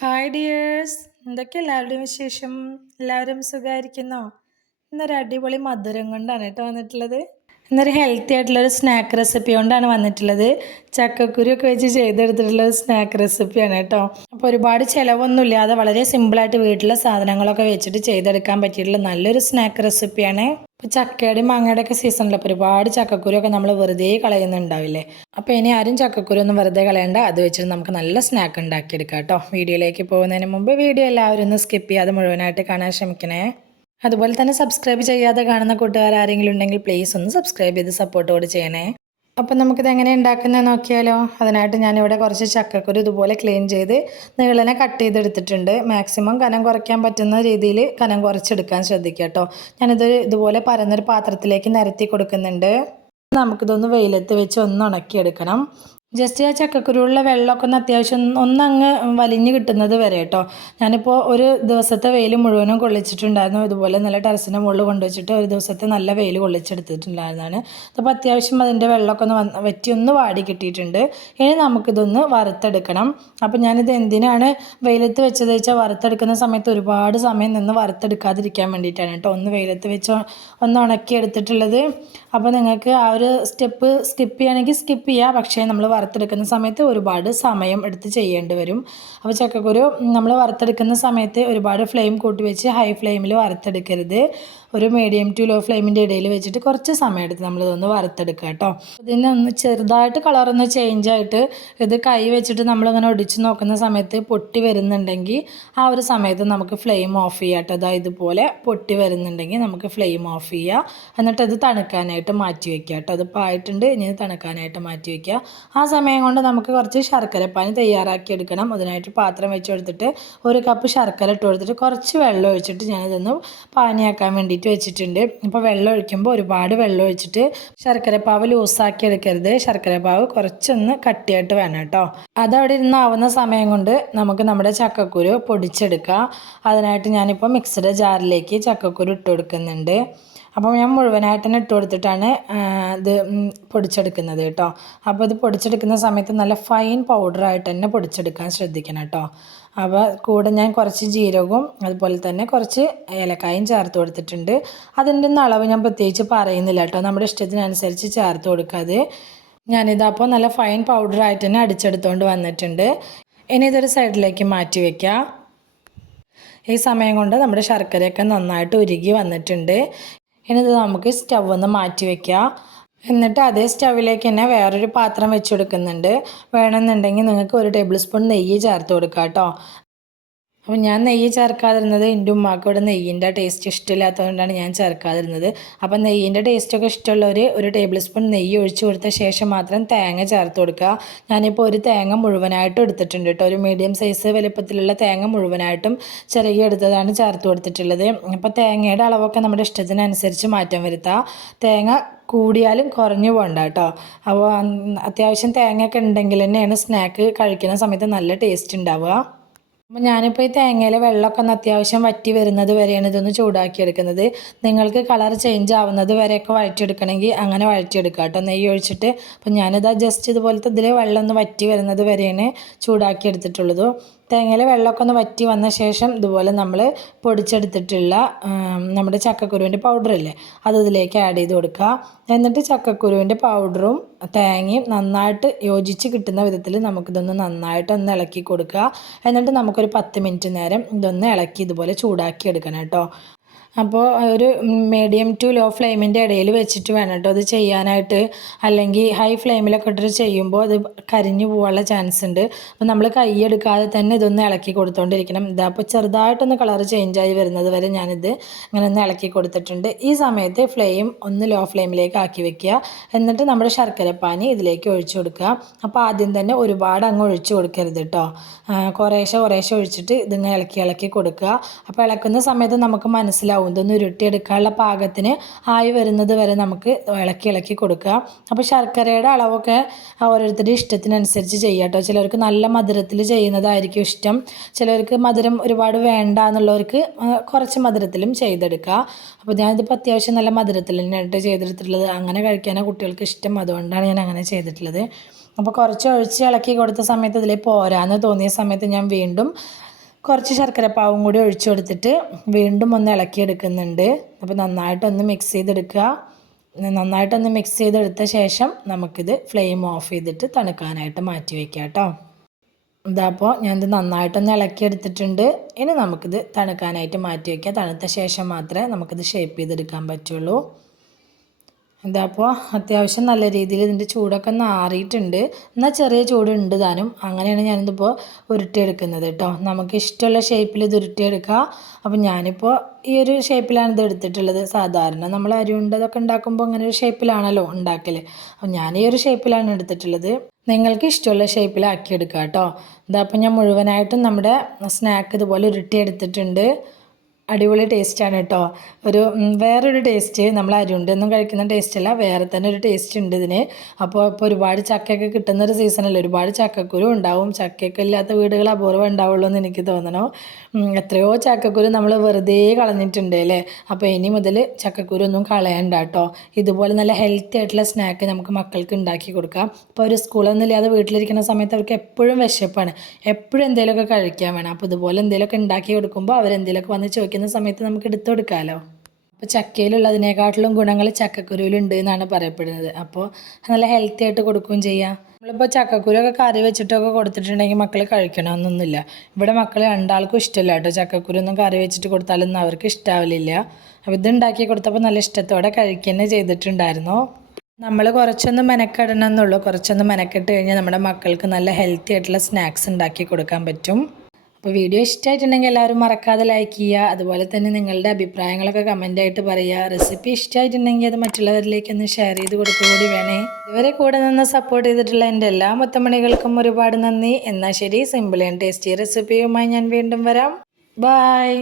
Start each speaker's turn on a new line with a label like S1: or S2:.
S1: Hi dears എന്തൊക്കെ എല്ലാവരുടെയും വിശേഷം? എല്ലാവരും സുഖമായിരിക്കുന്നോ? ഇന്നൊരു അടിപൊളി മധുരം കൊണ്ടാണ് കേട്ടോ വന്നിട്ടുള്ളത്. ഇന്നൊരു ഹെൽത്തി ആയിട്ടുള്ളൊരു സ്നാക്ക് റെസിപ്പി കൊണ്ടാണ് വന്നിട്ടുള്ളത്. ചക്കക്കുരി ഒക്കെ വെച്ച് ചെയ്തെടുത്തിട്ടുള്ള ഒരു സ്നാക്ക് റെസിപ്പിയാണ് കേട്ടോ. അപ്പോൾ ഒരുപാട് ചിലവൊന്നും ഇല്ലാതെ വളരെ സിമ്പിളായിട്ട് വീട്ടിലെ സാധനങ്ങളൊക്കെ വെച്ചിട്ട് ചെയ്തെടുക്കാൻ പറ്റിയിട്ടുള്ള നല്ലൊരു സ്നാക്ക് റെസിപ്പിയാണ് ഇപ്പോൾ ചക്കയുടെയും മാങ്ങയുടെ ഒക്കെ സീസണിൽ അപ്പോൾ ഒരുപാട് ചക്കക്കുരി ഒക്കെ നമ്മൾ വെറുതെ കളയുന്നുണ്ടാവില്ലേ? അപ്പോൾ ഇനി ആരും ചക്കക്കുരി ഒന്നും വെറുതെ കളയണ്ട. അത് വെച്ചിട്ട് നമുക്ക് നല്ല സ്നാക്ക് ഉണ്ടാക്കിയെടുക്കാം കേട്ടോ. വീഡിയോയിലേക്ക് പോകുന്നതിന് മുമ്പ് വീഡിയോ എല്ലാവരും ഒന്ന് സ്കിപ്പ് ചെയ്യാതെ മുഴുവനായിട്ട് കാണാൻ ശ്രമിക്കണേ. അതുപോലെ തന്നെ സബ്സ്ക്രൈബ് ചെയ്യാതെ കാണുന്ന കൂട്ടുകാർ ആരെങ്കിലും ഉണ്ടെങ്കിൽ പ്ലീസ് ഒന്ന് സബ്സ്ക്രൈബ് ചെയ്ത് സപ്പോർട്ട് കൂടി ചെയ്യണേ. അപ്പം നമുക്കിത് എങ്ങനെ ഉണ്ടാക്കുന്നത് നോക്കിയാലോ? അതിനായിട്ട് ഞാനിവിടെ കുറച്ച് ചക്കക്കുരു ഇതുപോലെ ക്ലീൻ ചെയ്ത് നീളനെ കട്ട് ചെയ്തെടുത്തിട്ടുണ്ട്. മാക്സിമം കനം കുറയ്ക്കാൻ പറ്റുന്ന രീതിയിൽ കനം കുറച്ചെടുക്കാൻ ശ്രദ്ധിക്കുക കേട്ടോ. ഞാനിത് ഇതുപോലെ പരന്നൊരു പാത്രത്തിലേക്ക് നിരത്തി കൊടുക്കുന്നുണ്ട്. നമുക്കിതൊന്ന് വെയിലത്ത് വെച്ച് ഒന്ന് ഉണക്കിയെടുക്കണം. ജസ്റ്റ് ആ ചക്കക്കുരുള്ള വെള്ളമൊക്കെ ഒന്ന് അത്യാവശ്യം ഒന്നങ്ങ് വലിഞ്ഞ് കിട്ടുന്നത് വരെ കേട്ടോ. ഞാനിപ്പോൾ ഒരു ദിവസത്തെ വെയിൽ മുഴുവനും കൊള്ളിച്ചിട്ടുണ്ടായിരുന്നു. ഇതുപോലെ നല്ല ടെറസിന്റെ മുകളിൽ കൊണ്ടുവച്ചിട്ട് ഒരു ദിവസത്തെ നല്ല വെയിൽ കൊള്ളിച്ചെടുത്തിട്ടുണ്ടായിരുന്നതാണ്. അപ്പോൾ അത്യാവശ്യം അതിന്റെ വെള്ളമൊക്കെ ഒന്ന് വന്ന് വറ്റി ഒന്ന് വാടി കിട്ടിയിട്ടുണ്ട്. ഇനി നമുക്കിതൊന്ന് വറുത്തെടുക്കണം. അപ്പോൾ ഞാനിത് എന്തിനാണ് വെയിലത്ത് വെച്ചത് വെച്ചാൽ വറുത്തെടുക്കുന്ന സമയത്ത് ഒരുപാട് സമയം നിന്ന് വറുത്തെടുക്കാതിരിക്കാൻ വേണ്ടിയിട്ടാണ് കേട്ടോ. ഒന്ന് വെയിലത്ത് വെച്ച് ഒന്ന് ഉണക്കി എടുത്തിട്ടുള്ളത് അപ്പോൾ നിങ്ങൾക്ക് ആ ഒരു സ്റ്റെപ്പ് സ്കിപ്പ് ചെയ്യണമെങ്കിൽ സ്കിപ്പ് ചെയ്യുക പക്ഷേ നമ്മൾ വറുത്തെടുക്കുന്ന സമയത്ത് ഒരുപാട് സമയം എടുത്ത് ചെയ്യേണ്ടി വരും. അപ്പോൾ ചക്കക്കുരു നമ്മൾ വറുത്തെടുക്കുന്ന സമയത്ത് ഒരുപാട് ഫ്ലെയിം കൂട്ടി വെച്ച് ഹൈ ഫ്ലെയിമിൽ വറുത്തെടുക്കരുത്. ഒരു മീഡിയം ടു ലോ ഫ്ലെയിമിന്റെ ഇടയിൽ വെച്ചിട്ട് കുറച്ച് സമയം എടുത്ത് നമ്മളിതൊന്ന് വറുത്തെടുക്കുക കേട്ടോ. ഇതിനൊന്ന് ചെറുതായിട്ട് കളറൊന്ന് ചേഞ്ച് ആയിട്ട് ഇത് കൈ വെച്ചിട്ട് നമ്മളിങ്ങനെ ഒടിച്ച് നോക്കുന്ന സമയത്ത് പൊട്ടി വരുന്നുണ്ടെങ്കിൽ ആ ഒരു സമയത്ത് നമുക്ക് ഫ്ലെയിം ഓഫ് ചെയ്യാം കേട്ടോ. അതായത് ഇതുപോലെ പൊട്ടി വരുന്നുണ്ടെങ്കിൽ നമുക്ക് ഫ്ലെയിം ഓഫ് ചെയ്യുക എന്നിട്ട് അത് തണുക്കാനായിട്ട് മാറ്റി വയ്ക്കുക കേട്ടോ. അതിപ്പോൾ ആയിട്ടുണ്ട് ഇനി തണുക്കാനായിട്ട് മാറ്റി വയ്ക്കുക ആ സമയം കൊണ്ട് നമുക്ക് കുറച്ച് ശർക്കരപ്പാനി തയ്യാറാക്കി എടുക്കണം. അതിനായിട്ട് പാത്രം വെച്ച് കൊടുത്തിട്ട് ഒരു കപ്പ് ശർക്കര ഇട്ട് കൊടുത്തിട്ട് കുറച്ച് വെള്ളം ഒഴിച്ചിട്ട് ഞാനിതൊന്ന് പാനിയാക്കാൻ വേണ്ടിയിട്ട് വെച്ചിട്ടുണ്ട്. ഇപ്പോൾ വെള്ളം ഒഴിക്കുമ്പോൾ ഒരുപാട് വെള്ളം ഒഴിച്ചിട്ട് ശർക്കരപ്പാവ് ലൂസാക്കി എടുക്കരുത്. ശർക്കരപ്പാവ് കുറച്ചൊന്ന് കട്ടിയായിട്ട് വേണം കേട്ടോ. അതവിടെ ഇരുന്നാവുന്ന സമയം കൊണ്ട് നമുക്ക് നമ്മുടെ ചക്കക്കുരു പൊടിച്ചെടുക്കാം. അതിനായിട്ട് ഞാനിപ്പോൾ മിക്സിയുടെ ജാറിലേക്ക് ചക്കക്കുരു ഇട്ട് കൊടുക്കുന്നുണ്ട്. അപ്പോൾ ഞാൻ മുഴുവനായിട്ട് തന്നെ ഇട്ട് കൊടുത്തിട്ടാണ് ഇത് പൊടിച്ചെടുക്കുന്നത് കേട്ടോ. അപ്പോൾ ഇത് പൊടിച്ചെടുക്കുന്ന സമയത്ത് നല്ല ഫൈൻ പൗഡറായിട്ട് തന്നെ പൊടിച്ചെടുക്കാൻ ശ്രദ്ധിക്കണം കേട്ടോ. അപ്പോൾ കൂടെ ഞാൻ കുറച്ച് ജീരകവും അതുപോലെ തന്നെ കുറച്ച് ഏലക്കായും ചേർത്ത് കൊടുത്തിട്ടുണ്ട്. അതിന്റെ അളവ് ഞാൻ പ്രത്യേകിച്ച് പറയുന്നില്ല കേട്ടോ. നമ്മുടെ ഇഷ്ടത്തിനനുസരിച്ച് ചേർത്ത് കൊടുക്കാതെ ഞാനിതപ്പോൾ നല്ല ഫൈൻ പൗഡറായിട്ട് തന്നെ അടിച്ചെടുത്തുകൊണ്ട് വന്നിട്ടുണ്ട്. ഇനി ഇതൊരു സൈഡിലേക്ക് മാറ്റി വയ്ക്കാം ഈ സമയം കൊണ്ട് നമ്മുടെ ശർക്കരയൊക്കെ നന്നായിട്ട് ഉരുകി വന്നിട്ടുണ്ട്. ഇത് നമുക്ക് സ്റ്റവ് ഒന്ന് മാറ്റി വയ്ക്കുക എന്നിട്ട് അതേ സ്റ്റവിലേക്ക് തന്നെ വേറൊരു പാത്രം വെച്ച് കൊടുക്കുന്നുണ്ട്. വേണമെന്നുണ്ടെങ്കിൽ നിങ്ങൾക്ക് ഒരു ടേബിൾ സ്പൂൺ നെയ്യ് ചേർത്ത് കൊടുക്കാം കേട്ടോ അപ്പം ഞാൻ നെയ്യ് ചേർക്കാതിരുന്നത് എന്റെ ഉമ്മാക്ക് ഇവിടെ നെയ്യിന്റെ ടേസ്റ്റ് ഇഷ്ടമില്ലാത്തതുകൊണ്ടാണ് ഞാൻ ചേർക്കാതിരുന്നത്. അപ്പോൾ നെയ്യിന്റെ ടേസ്റ്റൊക്കെ ഇഷ്ടമുള്ളവർ ഒരു ടേബിൾ സ്പൂൺ നെയ്യ് ഒഴിച്ച് കൊടുത്ത ശേഷം മാത്രം തേങ്ങ ചേർത്ത് കൊടുക്കുക. ഞാനിപ്പോൾ ഒരു തേങ്ങ മുഴുവനായിട്ടും എടുത്തിട്ടുണ്ട് കേട്ടോ. ഒരു മീഡിയം സൈസ് വലുപ്പത്തിലുള്ള തേങ്ങ മുഴുവനായിട്ടും ചിരകി എടുത്തതാണ് ചേർത്ത് കൊടുത്തിട്ടുള്ളത്. അപ്പോൾ തേങ്ങയുടെ അളവൊക്കെ നമ്മുടെ ഇഷ്ടത്തിനനുസരിച്ച് മാറ്റം വരുത്താം. തേങ്ങ കൂടിയാലും കുറഞ്ഞു പോകണ്ട കേട്ടോ. അപ്പോൾ അത്യാവശ്യം തേങ്ങയൊക്കെ ഉണ്ടെങ്കിൽ തന്നെയാണ് സ്നാക്ക് കഴിക്കുന്ന സമയത്ത് നല്ല ടേസ്റ്റ് ഉണ്ടാവുക. അപ്പോൾ ഞാനിപ്പോൾ ഈ തേങ്ങയിലെ വെള്ളമൊക്കെ ഒന്ന് അത്യാവശ്യം വറ്റി വരുന്നത് വരെയാണ് ഇതൊന്ന് ചൂടാക്കിയെടുക്കുന്നത്. നിങ്ങൾക്ക് കളർ ചേഞ്ച് ആവുന്നത് വരെയൊക്കെ വഴറ്റിയെടുക്കണമെങ്കിൽ അങ്ങനെ വഴറ്റിയെടുക്കുക കേട്ടോ. നെയ്യ് ഒഴിച്ചിട്ട്. അപ്പോൾ ഞാനിതാ ജസ്റ്റ് ഇതുപോലത്തെ ഇതിൽ വെള്ളം ഒന്ന് വറ്റി വരുന്നത് വരെയാണ് ചൂടാക്കി തേങ്ങയിലെ വെള്ളമൊക്കെ ഒന്ന് വറ്റി വന്ന ശേഷം ഇതുപോലെ നമ്മൾ പൊടിച്ചെടുത്തിട്ടുള്ള നമ്മുടെ ചക്കക്കുരുവിന്റെ പൗഡറില്ലേ അത് ഇതിലേക്ക് ആഡ് ചെയ്ത് കൊടുക്കുക. എന്നിട്ട് ചക്കക്കുരുവിന്റെ പൗഡറും തേങ്ങയും നന്നായിട്ട് യോജിച്ച് കിട്ടുന്ന വിധത്തിൽ നമുക്കിതൊന്ന് നന്നായിട്ട് ഒന്ന് ഇളക്കി കൊടുക്കുക. എന്നിട്ട് നമുക്കൊരു പത്ത് മിനിറ്റ് നേരം ഇതൊന്ന് ഇളക്കി ഇതുപോലെ ചൂടാക്കി എടുക്കണം കേട്ടോ. അപ്പോൾ ഒരു മീഡിയം ടു ലോ ഫ്ലെയിമിന്റെ ഇടയിൽ വെച്ചിട്ട് വേണം കേട്ടോ അത് ചെയ്യാനായിട്ട്. അല്ലെങ്കിൽ ഹൈ ഫ്ലെയിമിലൊക്കെ ഇട്ടിട്ട് ചെയ്യുമ്പോൾ അത് കരിഞ്ഞു പോകാനുള്ള ചാൻസ് ഉണ്ട്. അപ്പോൾ നമ്മൾ കൈയെടുക്കാതെ തന്നെ ഇതൊന്ന് ഇളക്കി കൊടുത്തുകൊണ്ടിരിക്കണം ഇതാ അപ്പോൾ ചെറുതായിട്ടൊന്ന് കളർ ചേഞ്ചായി വരുന്നത് വരെ ഞാനിത് ഇങ്ങനെ ഒന്ന് ഇളക്കി കൊടുത്തിട്ടുണ്ട്. ഈ സമയത്ത് ഫ്ലെയിം ഒന്ന് ലോ ഫ്ലെയിമിലേക്ക് ആക്കി വെക്കുക. എന്നിട്ട് നമ്മുടെ ശർക്കരപ്പാനി ഇതിലേക്ക് ഒഴിച്ചു കൊടുക്കുക. അപ്പോൾ ആദ്യം തന്നെ ഒരുപാട് അങ്ങ് ഒഴിച്ചു കൊടുക്കരുത് കേട്ടോ. കുറേശ്ശെ കുറേശ്ശെ ഒഴിച്ചിട്ട് ഇതിങ്ങനെ ഇളക്കി ഇളക്കി കൊടുക്കുക. അപ്പോൾ ഇളക്കുന്ന സമയത്ത് നമുക്ക് മനസ്സിലാവും ഇതൊന്ന് ഉരുട്ടിയെടുക്കാനുള്ള പാകത്തിന് ആയി വരുന്നത് വരെ നമുക്ക് ഇളക്കി ഇളക്കി കൊടുക്കുക. അപ്പോൾ ശർക്കരയുടെ അളവൊക്കെ ഓരോരുത്തരുടെ ഇഷ്ടത്തിനനുസരിച്ച് ചെയ്യാം കേട്ടോ. ചിലർക്ക് നല്ല മധുരത്തിൽ ചെയ്യുന്നതായിരിക്കും ഇഷ്ടം. ചിലർക്ക് മധുരം ഒരുപാട് വേണ്ട എന്നുള്ളവർക്ക് കുറച്ച് മധുരത്തിലും ചെയ്തെടുക്കുക. അപ്പോൾ ഞാനിതിപ്പോൾ അത്യാവശ്യം നല്ല മധുരത്തിൽ തന്നെയായിട്ട് ചെയ്തെടുത്തിട്ടുള്ളത്. അങ്ങനെ കഴിക്കാനാണ് കുട്ടികൾക്ക് ഇഷ്ടം. അതുകൊണ്ടാണ് ഞാൻ അങ്ങനെ ചെയ്തിട്ടുള്ളത്. അപ്പോൾ കുറച്ച് ഒഴിച്ച് ഇളക്കി കൊടുത്ത സമയത്ത് ഇതിൽ പോരാന്ന് തോന്നിയ സമയത്ത് ഞാൻ വീണ്ടും കുറച്ച് ശർക്കരപ്പാവും കൂടി ഒഴിച്ചു കൊടുത്തിട്ട് വീണ്ടും ഒന്ന് ഇളക്കിയെടുക്കുന്നുണ്ട്. അപ്പോൾ നന്നായിട്ടൊന്ന് മിക്സ് ചെയ്തെടുക്കുക. നന്നായിട്ടൊന്ന് മിക്സ് ചെയ്തെടുത്ത ശേഷം നമുക്കിത് ഫ്ലെയിം ഓഫ് ചെയ്തിട്ട് തണുക്കാനായിട്ട് മാറ്റി വയ്ക്കാം കേട്ടോ. ഇതപ്പോൾ ഞാനിത് നന്നായിട്ടൊന്ന് ഇളക്കിയെടുത്തിട്ടുണ്ട്. ഇനി നമുക്കിത് തണുക്കാനായിട്ട് മാറ്റി വയ്ക്കാം തണുത്ത ശേഷം മാത്രമേ നമുക്കിത് ഷേപ്പ് ചെയ്തെടുക്കാൻ പറ്റുള്ളൂ. ഇതപ്പോൾ അത്യാവശ്യം നല്ല രീതിയിൽ ഇതിന്റെ ചൂടൊക്കെ ഒന്ന് ആറിയിട്ടുണ്ട് എന്നാൽ ചെറിയ ചൂടുണ്ട് താനും. അങ്ങനെയാണ് ഞാനിതിപ്പോൾ ഉരുട്ടിയെടുക്കുന്നത് കേട്ടോ നമുക്ക് ഇഷ്ടമുള്ള ഷേപ്പിൽ ഇത് ഉരുട്ടിയെടുക്കുക അപ്പം ഞാനിപ്പോൾ ഈ ഒരു ഷേപ്പിലാണ് ഇത് എടുത്തിട്ടുള്ളത്. സാധാരണ നമ്മൾ അരി ഉണ്ടതൊക്കെ ഉണ്ടാക്കുമ്പോൾ അങ്ങനെ ഒരു ഷേപ്പിലാണല്ലോ ഉണ്ടാക്കൽ അപ്പം ഞാൻ ഈ ഒരു ഷേപ്പിലാണ് എടുത്തിട്ടുള്ളത്. നിങ്ങൾക്ക് ഇഷ്ടമുള്ള ഷേപ്പിലാക്കിയെടുക്കുക കേട്ടോ ഇതപ്പോൾ ഞാൻ മുഴുവനായിട്ടും നമ്മുടെ സ്നാക്ക് ഇതുപോലെ ഉരുട്ടിയെടുത്തിട്ടുണ്ട്. അടിപൊളി ടേസ്റ്റാണ് കേട്ടോ ഒരു വേറൊരു ടേസ്റ്റ് നമ്മൾ അരിയുണ്ടൊന്നും കഴിക്കുന്ന ടേസ്റ്റ് അല്ല വേറെ തന്നെ ഒരു ടേസ്റ്റ് ഉണ്ട് ഇതിന്. അപ്പോൾ ഇപ്പോൾ ഒരുപാട് ചക്കയൊക്കെ കിട്ടുന്ന ഒരു സീസണല്ലേ ഒരുപാട് ചക്കക്കുരു ഉണ്ടാവും. ചക്കയൊക്കെ ഇല്ലാത്ത വീടുകൾ അപൂർവം ഉണ്ടാവുള്ളൂ എന്ന് എനിക്ക് തോന്നണോ. എത്രയോ ചക്കക്കുരു നമ്മൾ വെറുതെ കളഞ്ഞിട്ടുണ്ട് അല്ലേ? അപ്പോൾ ഇനി മുതൽ ചക്കക്കുരു ഒന്നും കളയണ്ട കേട്ടോ ഇതുപോലെ നല്ല ഹെൽത്തി ആയിട്ടുള്ള സ്നാക്ക് നമുക്ക് മക്കൾക്ക് ഉണ്ടാക്കി കൊടുക്കാം. ഇപ്പോൾ ഒരു സ്കൂളൊന്നും ഇല്ലാതെ വീട്ടിലിരിക്കുന്ന സമയത്ത് അവർക്ക് എപ്പോഴും വിശപ്പാണ്. എപ്പോഴും എന്തെങ്കിലുമൊക്കെ കഴിക്കാൻ വേണം. അപ്പോൾ ഇതുപോലെ എന്തെങ്കിലുമൊക്കെ ഉണ്ടാക്കി കൊടുക്കുമ്പോൾ അവരെന്തെങ്കിലുമൊക്കെ വന്ന് ചോദിക്കുന്ന സമയത്ത് നമുക്ക് എടുത്തു കൊടുക്കാമല്ലോ അപ്പോൾ ചക്കയിലുള്ളതിനെക്കാട്ടിലും ഗുണങ്ങൾ ചക്കക്കുരുവിലുണ്ട് എന്നാണ് പറയപ്പെടുന്നത്. അപ്പോൾ നല്ല ഹെൽത്തി ആയിട്ട് കൊടുക്കുകയും ചെയ്യാം. നമ്മളിപ്പോൾ ചക്കക്കുരുവൊക്കെ കറി വെച്ചിട്ടൊക്കെ കൊടുത്തിട്ടുണ്ടെങ്കിൽ മക്കൾ കഴിക്കണമെന്നൊന്നുമില്ല. ഇവിടെ മക്കൾ രണ്ടാൾക്കും ഇഷ്ടമില്ല കേട്ടോ. ചക്കക്കുരു ഒന്നും കറി വെച്ചിട്ട് കൊടുത്താലൊന്നും അവർക്ക് ഇഷ്ടാവില്ല അപ്പോൾ ഇതുണ്ടാക്കി കൊടുത്തപ്പോൾ നല്ല ഇഷ്ടത്തോടെ കഴിക്കുക ചെയ്തിട്ടുണ്ടായിരുന്നു. നമ്മൾ കുറച്ചൊന്ന് മെനക്കെടണം എന്നുള്ളൂ കുറച്ചൊന്ന് മെനക്കെട്ട് കഴിഞ്ഞാൽ നമ്മുടെ മക്കൾക്ക് നല്ല ഹെൽത്തി ആയിട്ടുള്ള സ്നാക്സ് ഉണ്ടാക്കി കൊടുക്കാൻ പറ്റും. അപ്പോൾ വീഡിയോ ഇഷ്ടമായിട്ടുണ്ടെങ്കിൽ എല്ലാവരും മറക്കാതെ ലൈക്ക് ചെയ്യുക. അതുപോലെ തന്നെ നിങ്ങളുടെ അഭിപ്രായങ്ങളൊക്കെ കമന്റായിട്ട് പറയുക. റെസിപ്പി ഇഷ്ടമായിട്ടുണ്ടെങ്കിൽ അത് മറ്റുള്ളവരിലേക്ക് ഒന്ന് ഷെയർ ചെയ്ത് കൊടുക്കുക കൂടി വേണേ. ഇവരെ കൂടെ നിന്ന് സപ്പോർട്ട് ചെയ്തിട്ടുള്ള എന്റെ എല്ലാ മുത്തമണികൾക്കും ഒരുപാട് നന്ദി. എന്നാൽ ശരി സിമ്പിൾ ആൻഡ് ടേസ്റ്റി റെസിപ്പിയുമായി ഞാൻ വീണ്ടും വരാം. ബായ്